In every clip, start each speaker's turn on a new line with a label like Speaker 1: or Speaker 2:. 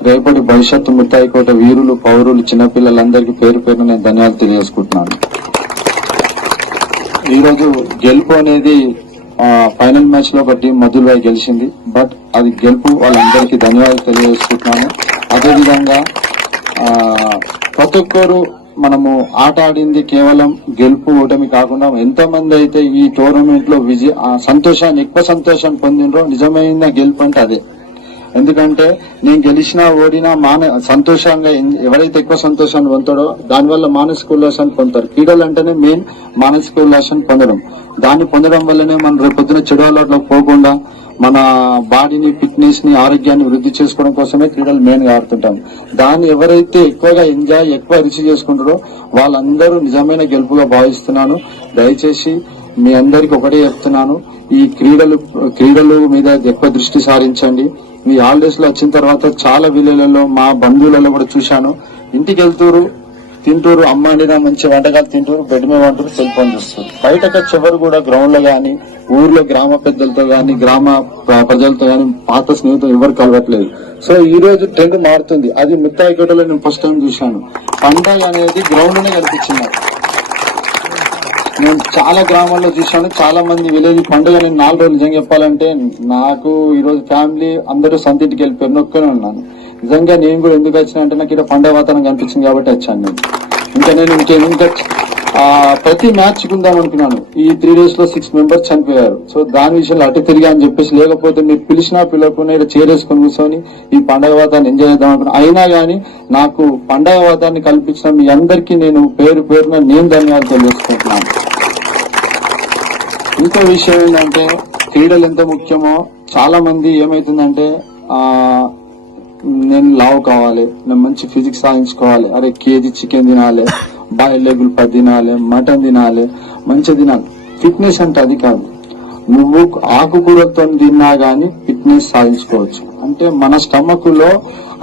Speaker 1: రేపటి భవిష్యత్తు ముత్తాయికోట వీరులు పౌరులు చిన్నపిల్లలందరికీ పేరు పేరు నేను ధన్యవాదాలు తెలియజేసుకుంటున్నాను. ఈరోజు గెలుపు అనేది ఫైనల్ మ్యాచ్లో ఒక టీం మధురై గెలిచింది. బట్ అది గెలుపు వాళ్ళందరికీ ధన్యవాదాలు తెలియజేసుకుంటున్నాను. అదేవిధంగా ప్రతి ఒక్కరు మనము ఆట ఆడింది కేవలం గెలుపు ఓటమి కాకుండా ఎంతో మంది అయితే ఈ టోర్నమెంట్లో విజయ ఆ, సంతోషాన్ని ఎక్కువ సంతోషాన్ని పొందినరో నిజమైన గెలుపు అంటే అదే. ఎందుకంటే నేను గెలిచినా ఓడినా మాన సంతోషంగా ఎవరైతే ఎక్కువ సంతోషాన్ని పొందుతాడో దానివల్ల మానసిక ఉల్లాసాన్ని పొందుతారు. క్రీడలు అంటేనే మెయిన్ మానసిక ఉల్లాసాన్ని పొందడం. దాన్ని పొందడం వల్లనే మనం రేపు పొద్దున చెడు అలవాట్లోకి పోకుండా మన బాడీని ఫిట్నెస్ని ఆరోగ్యాన్ని వృద్ధి చేసుకోవడం కోసమే క్రీడలు మెయిన్గా ఆడుతుంటాం. దాన్ని ఎవరైతే ఎక్కువగా ఎంజాయ్ ఎక్కువ రుచి చేసుకుంటారో వాళ్ళందరూ నిజమైన గెలుపుగా భావిస్తున్నాను. దయచేసి మీ అందరికి ఒకటే చెప్తున్నాను. ఈ క్రీడలు క్రీడలు మీద ఎక్కువ దృష్టి సారించండి. ఈ హాలిడేస్లో వచ్చిన తర్వాత చాలా విలేలలో మా బంధువులలో కూడా చూశాను. ఇంటికి వెళ్తూరు తింటూరు అమ్మ వండిన మంచి వంటకాలు తింటూరు బెడ్ మీద వంటూరు సెల్ ఫోన్ చూస్తారు. బయటకు చివరి కూడా గ్రౌండ్లో గానీ ఊర్లో గ్రామ పెద్దలతో గాని గ్రామ ప్రజలతో గాని పాత స్నేహితులు ఎవరు కలవట్లేదు. సో ఈ రోజు ట్రెండ్ మారుతుంది. అది మిత్తాయికోటలో నేను ఫస్ట్ టైం చూశాను. పండగ అనేది గ్రౌండ్లోనే కనిపించింది నేను చాలా గ్రామాల్లో చూశాను. చాలా మంది విలేజ్ పండుగ నేను నాలుగు రోజులు నిజంగా చెప్పాలంటే నాకు ఈరోజు ఫ్యామిలీ అందరూ సంతింటికి వెళ్ళిపోయారు. నొక్కనే ఉన్నాను. నిజంగా నేను కూడా ఎందుకు వచ్చిన అంటే నాకు ఇక్కడ పండుగ వాతావరణం కనిపించింది కాబట్టి వచ్చాను నేను. ఇంకా నేను ఇంకే ఇంకా ప్రతి మ్యాచ్ ఉందాం అనుకున్నాను. ఈ త్రీ డేస్లో సిక్స్ మెంబర్స్ చనిపోయారు. సో దాని విషయంలో అటు తిరిగా అని చెప్పేసి లేకపోతే మీరు పిలిచినా పిలవకుండా ఇక్కడ చేరేసుకొని కూర్చొని ఈ పండగ వాతాన్ని ఎంజాయ్ చేద్దాం అనుకున్నాను. అయినా గానీ నాకు పండగ వాతాన్ని కల్పించిన మీ అందరికీ నేను పేరు పేరున నేను ధన్యవాదాలు తెలియజేసుకుంటున్నాను ఇంకో విషయం ఏంటంటే క్రీడలు ఎంత ముఖ్యమో చాలా మంది ఏమైతుందంటే ఆ నేను లావు కావాలి నేను మంచి ఫిజిక్స్ సాధించుకోవాలి అరే కేజీ చికెన్ తినాలి బాయిల్ ఎగులు పది తినాలి మటన్ తినాలి మంచి తినాలి. ఫిట్నెస్ అంటే అది కాదు. నువ్వు ఆకుకూరతో తిన్నా గానీ ఫిట్నెస్ సాధించుకోవచ్చు. అంటే మన స్టమక్లో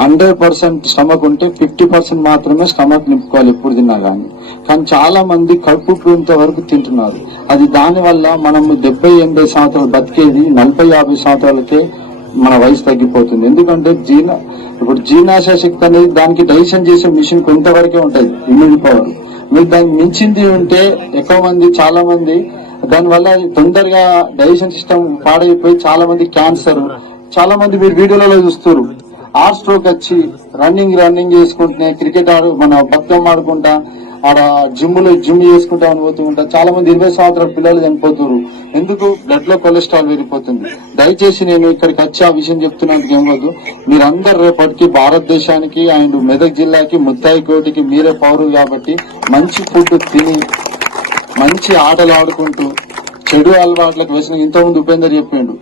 Speaker 1: హండ్రెడ్ పర్సెంట్ స్టమక్ ఉంటే ఫిఫ్టీ పర్సెంట్ మాత్రమే స్టమక్ నింపుకోవాలి ఎప్పుడు తిన్నా కానీ కానీ చాలా మంది కడుపు పూర్త వరకు తింటున్నారు. అది దానివల్ల మనం డెబ్బై ఎనభై సంవత్సరాలు బతికేది నలభై యాభై సంవత్సరాలకే మన వయసు తగ్గిపోతుంది. ఎందుకంటే జీర్ణ ఇప్పుడు జీర్ణాశయ శక్తి అనేది దానికి డైజెషన్ చేసే మిషన్ కొంతవరకే ఉంటుంది ఇమ్యూనిటీ పవర్. మీరు దానికి మించింది ఉంటే ఎక్కువ మంది చాలా మంది దానివల్ల తొందరగా డైజెషన్ సిస్టమ్ పాడైపోయి చాలా మంది క్యాన్సర్ చాలా మంది మీరు వీడియోలలో చూస్తారు ఆర్ స్ట్రోక్ వచ్చి రన్నింగ్ రన్నింగ్ చేసుకుంటున్నా క్రికెట్ ఆడు మన బతుకమ్మ ఆడుకుంటా ఆడ జిమ్లో జిమ్ చేసుకుంటా అని పోతూ ఉంటారు చాలా మంది ఇరవై సంవత్సరాల పిల్లలు చనిపోతున్నారు. ఎందుకు? బ్లడ్లో కొలెస్ట్రాల్ పెరిగిపోతుంది. దయచేసి నేను ఇక్కడికి వచ్చి ఆ విషయం చెప్తున్నందుకు ఏం కాదు. మీరందరు రేపటికి భారతదేశానికి అండ్ మెదక్ జిల్లాకి ముత్తాయి కోటికి మీరే పౌరులు కాబట్టి మంచి ఫుడ్ తిని మంచి ఆటలు ఆడుకుంటూ చెడు అలవాట్లకు వేసిన ఇంతకుముందు ఉపేందర్ చెప్పిండు.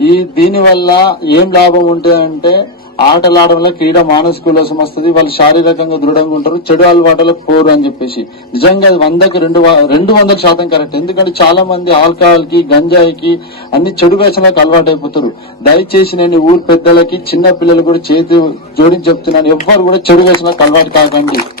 Speaker 1: ఈ దీని వల్ల ఏం లాభం ఉంటుందంటే ఆటలు ఆడడం వల్ల క్రీడ మానసిక ఉల్లాసం వస్తుంది వాళ్ళు శారీరకంగా దృఢంగా ఉంటారు చెడు అలవాట్లకు పోరు అని చెప్పేసి. నిజంగా అది వందకి రెండు వ- రెండు వందల శాతం కరెక్ట్. ఎందుకంటే చాలా మంది ఆల్కహాల్కి గంజాయికి అన్ని చెడు వ్యసనాలకు అలవాటు అయిపోతారు దయచేసి నేను ఊరు పెద్దలకి చిన్న పిల్లలు కూడా చేతి జోడించి చెప్తున్నాను. ఎవ్వరు కూడా చెడు వ్యసనాలకు అలవాటు కాకండి.